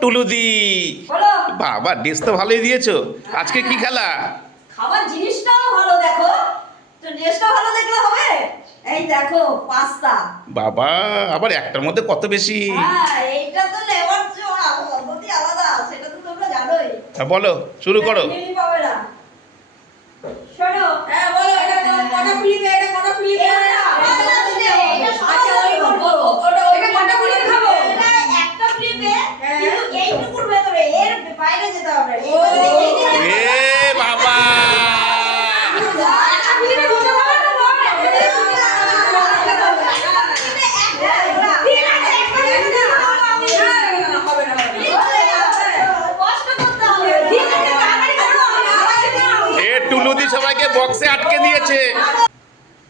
টুলুদি, বাবা ড্রেস তো ভালোই দিয়েছো। আজকে কি খেলা? খাবার জিনিসটাও ভালো, দেখো তো ড্রেসটা ভালো দেখলে হবে। এই দেখো পাস্তা। বাবা আবার একটার মধ্যে কত বেশি। হ্যাঁ এইটা তো লেবার পদ্ধতি আলাদা, সেটা তো তোমরা জানোই। বলো, শুরু করো। মিলি পাবে না। শোনো, হ্যাঁ বলো, এটা কটা ফিলিপে, এটা কটা ফিলিপে? আচ্ছা ওই করবো। এটা কটা ফিলিপে খাবো? এটা একটা ফ্লিপে, কিন্তু এইটুকুর ভেতরে এর বাইরে যেতে হবে। এ বাবা, একটা ফিলিপে বসে খাবো না? এ টুলুদি সবাইকে বক্সে আটকে দিয়েছে।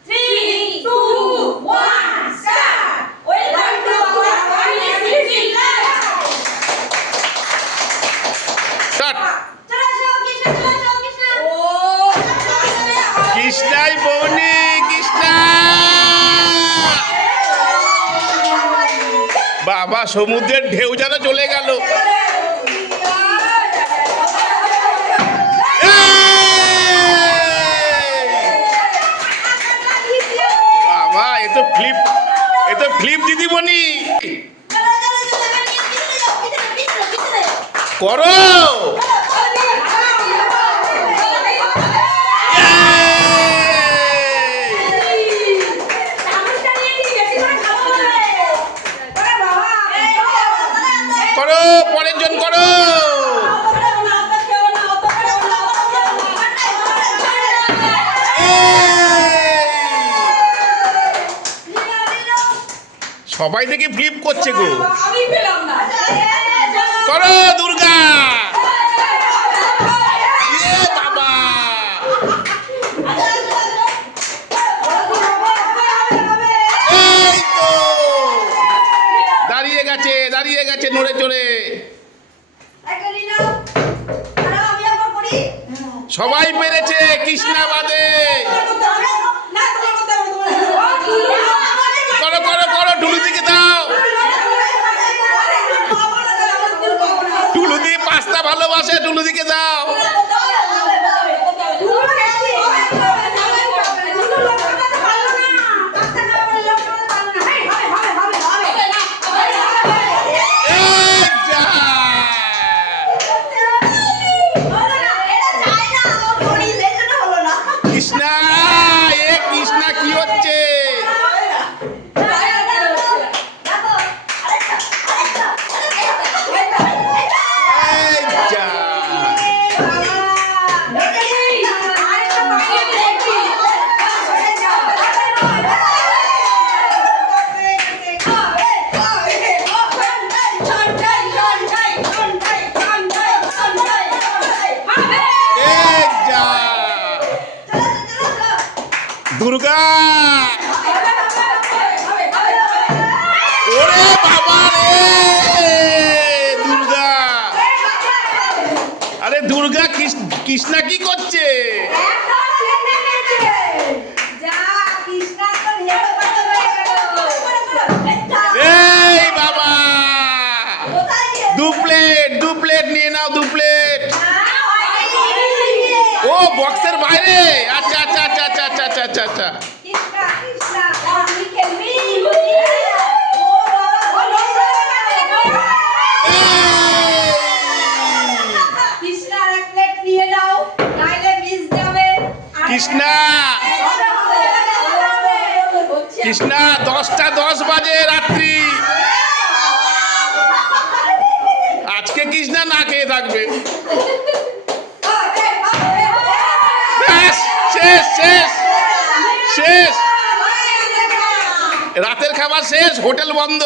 3, 2, 1 start. Welcome to our family life. Start. চলো আসো কৃষ্ণ, চলো আসো কৃষ্ণ। কৃষ্ণাই বৌনি, কৃষ্ণা। বাবা সমুদ্রের ঢেউ যেন চলে গেল। বাবা এ তো ফ্লিপ দিদিমণি। করো। করো, পরের জন করো। সবাই দেখে ফ্লিপ করছে গো। আমি পেলাম না। করো দুর্গা। এ বাবা, এই তো দাঁড়িয়ে গেছে নড়ে চড়ে। সবাই পেরেছে কৃষ্ণা বাদে। করো করো করো, টুলুদিকে দাও। টুলুদি পাস্তা ভালোবাসে, টুলুদিকে দাও। এই যা। কৃষ্ণা, কৃষ্ণা কি হচ্ছে? এই যা। এই যা। দুর্গা, ওরে বাবা রে। দুর্গা, আরে দুর্গা, কৃষ্ণা কি করছে? এই বাবা, দু প্লেট নিয়ে নাও, 2 প্লেট। ও বক্সের বাইরে। আচ্ছা আচ্ছা আচ্ছা আচ্ছা আচ্ছা আচ্ছা আচ্ছা আচ্ছা। কৃষ্ণা, কৃষ্ণা 10টা 10 বাজে রাত্রি। আজকে কৃষ্ণা না খেয়ে থাকবে। শেষ শেষ শেষ শেষ, রাতের খাবার শেষ, হোটেল বন্ধ।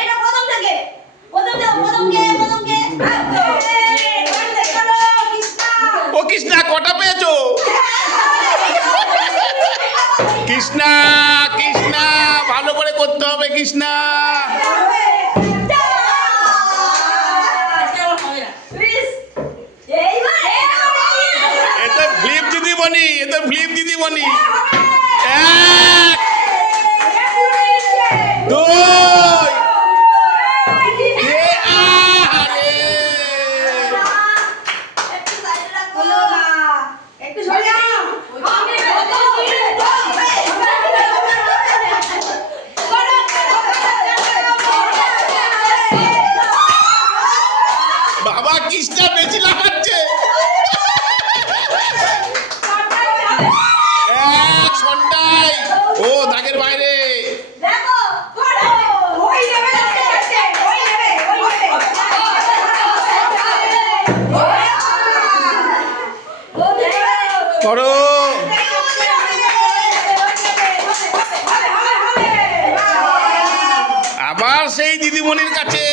এটা প্রথম থেকে দিদিমণি। হবে। 1 2 আরে একটু সাইডে রাখো। হলো না। একটু সরে যাও। আমি কত হবে? বাবা কিসটা বেশি লাগাচ্ছে। 1 ঘন্টায় ও দাগের বাইরে। দেখো ওই নেবে লাগতে লাগতে। ওই নেবে, ওই নেবে। করো। আবার সেই দিদিমণির কাছে।